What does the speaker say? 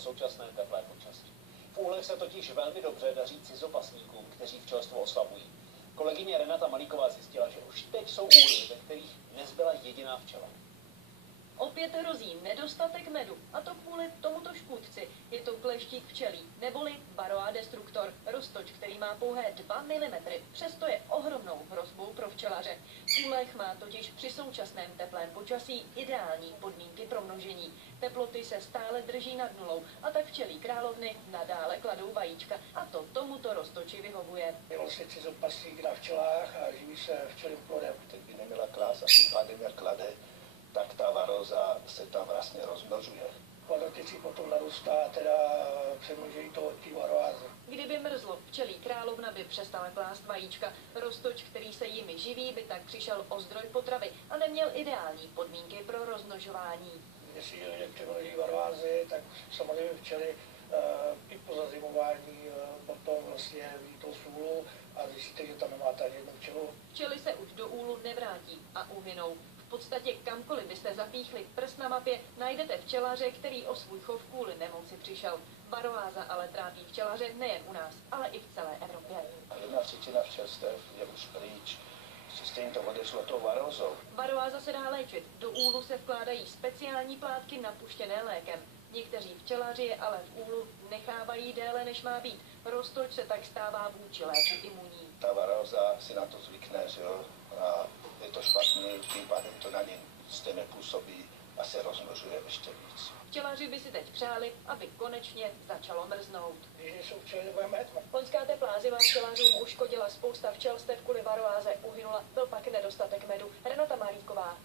současné teplé počasí. V úlech se totiž velmi dobře daří cizopasníkům, kteří včelstvo oslavují. Kolegyně Renata Malíková zjistila, že už teď jsou úly, ve kterých nezbyla jediná včela. Opět hrozí nedostatek medu, a to kvůli tomuto škůdci. Je to kleštík včelí, neboli Varroa destructor, roztoč, který má pouhé 2 mm. Přesto je ohromnou hrozbou pro včelaře. Úlech má totiž při současném teplém počasí ideální podmínky pro množení. Teploty se stále drží nad nulou a tak včelí královny nadále kladou vajíčka. A to tomuto roztoči vyhovuje. Je vlastně cizopasník na včelách a živí se včelím plodem. Teď by neměla klás a tím pádem jak klade, tak ta varóza se tam vlastně rozmnožuje. Kvadratici potom narůstá, teda přemnožení toho tí varoázy. Kdyby mrzlo, včelí královna by přestala klást vajíčka. Roztoč, který se jimi živí, by tak přišel o zdroj potravy a neměl ideální podmínky pro rozmnožování. Jestli lidé přemnoží varoázy, tak samozřejmě včely i po zazimování potom vlastně vidí tou sůlu a zjistíte, že tam nemáte ani jednu včelu. Včely se už do úlu nevrátí a uhynou. V podstatě kamkoliv byste zapíchli prst na mapě, najdete včelaře, který o svůj chov kvůli nemoci přišel. Varoáza ale trápí včelaře nejen u nás, ale i v celé Evropě. 1/3 včelstev je už pryč. Stejně to odešlo tou varózou. Varoáza se dá léčit. Do úlu se vkládají speciální plátky napuštěné lékem. Někteří včelaři je ale v úlu nechávají déle, než má být. Roztoč se tak stává vůči léku imunní. Ta varóza si na to zvykne, že jo, a je to špatný, tím pádem to na ně stejně působí a se rozmnožuje ještě víc. Včelaři by si teď přáli, aby konečně začalo mrznout. Když nejsou včely, nebudeme jet. Loňská teplá zima včelařům uškodila, spousta včelstev kvůli varoáze uhynula, byl pak nedostatek medu. Renata Malíková,